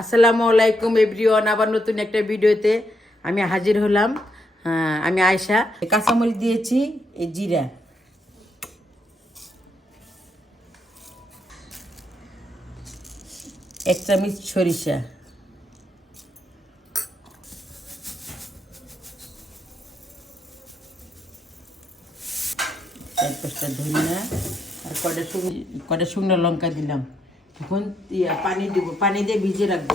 আসসালামু আলাইকুম এভরিওয়ান আবার নতুন একটা ভিডিওতে আমি হাজির হলাম। হ্যাঁ, আমি আয়শা। কাঁচামরিচ দিয়েছি এই জিরা। এক চামচ সরিষা। আর কটা কটা শুকনো লঙ্কা দিলাম। এখন পানি দিব, পানি দিয়ে ভিজে রাখব।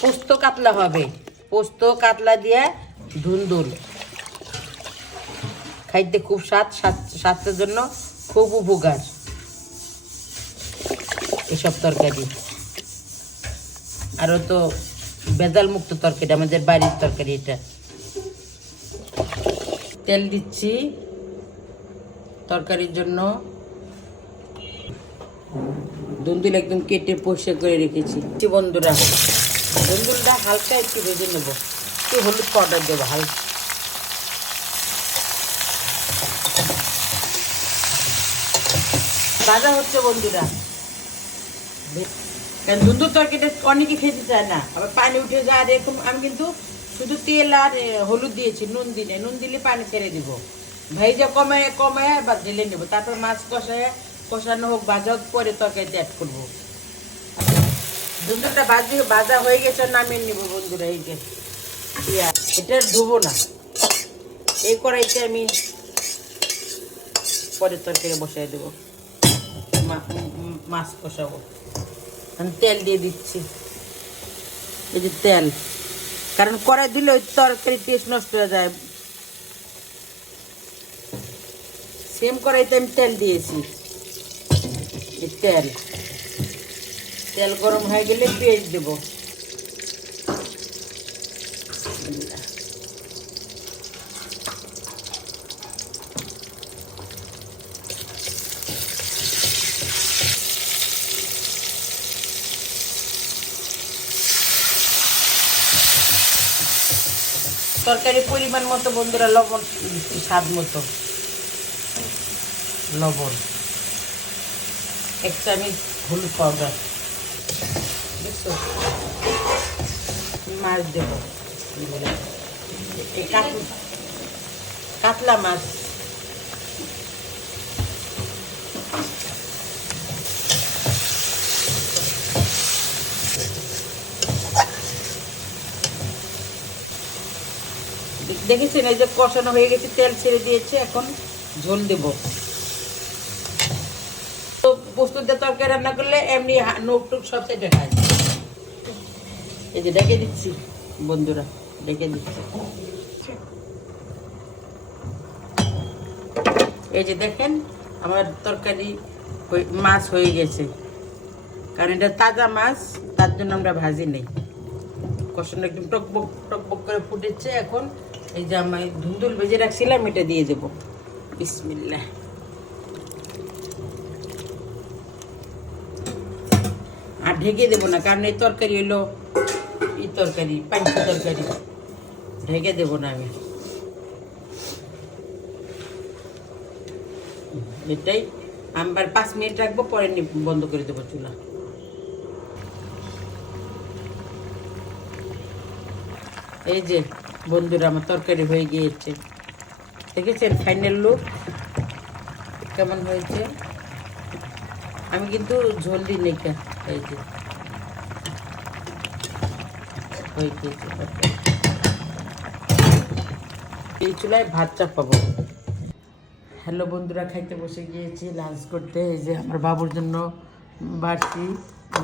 পোস্ত কাতলা হবে। পোস্ত কাতলা দিয়ে খাইতে খুব স্বাদ স্বাস্থ্যের জন্য খুব উপকার। এসব তরকারি। আরও তো বেজাল মুক্ত তরকারি, আমাদের বাড়ির তরকারি এটা। তেল দিচ্ছি। তরকারির জন্য দুন্দুল একদম কেটে পরিষ্কার করে রেখেছি। বন্ধুরা দুন্দুলটা হালকা একটু ভেজে নেব। একটু হলুদ পাউডার দেবো হালকা। ভাজা হচ্ছে বন্ধুরা। কারণ দুন্দুর তরকারিটা অনেকে খেতে চায় না। আবার পানি উঠে যায় আর এরকম, আমি কিন্তু শুধু তেল আর হলুদ দিয়েছি, নুন দিলে নুন দিলে পানি ছেড়ে দিব। ভেজে কমে কমে বা ঢেলে নেব। তারপর মাছ কষায়, কষানো হোক ভাজা হোক পরে তরকারিতে অ্যাড করব। দুন্দুরটা ভাজি ভাজা হয়ে গেছে, নামিয়ে নিব বন্ধুরা, এই যে। এটা ধুবো না। এই কড়াইতে আমি পরে তরকারি বসাই দেবো। মাছ কষাবো। আমি তেল দিয়ে দিচ্ছি। এই যে তেল। কারণ কড়াই দিলে ওই তরকারি টেস্ট নষ্ট হয়ে যায়। সেম কড়াইতে আমি তেল দিয়েছি। তেল। তেল গরম হয়ে গেলে পেঁয়াজ দেবো। তরকারি পরিমাণ মতো বন্ধুরা লবণ স্বাদ মতো। লবণ। এক চামচ হলুদ পাউডার মাছ দেবো। কাতলা মাছ। দেখেছেন এই যে কষানো হয়ে গেছে, তেল ছেড়ে দিয়েছে, এখন ঝোল দেব। তো দিয়ে তরকারি রান্না করলে এমনি নোক টুক সব সেটা খায়। এই যে ডেকে দিচ্ছি, বন্ধুরা, ডেকে দিচ্ছি। এই যে দেখেন, আমার তরকারি মাছ হয়ে গেছে। কারণ এটা তাজা মাছ, তার জন্য আমরা ভাজি নেই। কষানো একদম টকবক টকবক করে ফুটেছে। এখন এই যে আমি ধুন্দুল ভেজে রাখছিলাম, এটা দিয়ে দেবো। বিসমিল্লাহ। ঢেকে দেবো না, কারণ এই তরকারি হলো ই তরকারি পাঞ্চি তরকারি। ঢেকে দেবো না আমি। এটাই, আবার পাঁচ মিনিট রাখব, পরে বন্ধ করে দেবো চুলা। এই যে, বন্ধুরা, আমার তরকারি হয়ে গিয়েছে। দেখেছেন ফাইনাল লুক কেমন হয়েছে? আমি কিন্তু ঝোল দিই নেই এই চুলায় ভাত চাপাবো। হ্যালো বন্ধুরা, খাইতে বসে গিয়েছি লাঞ্চ করতে। এই যে আমার বাবুর জন্য বাড়ছি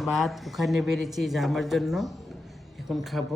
ভাত ওখানে বেড়েছি যে আমার জন্য। এখন খাব।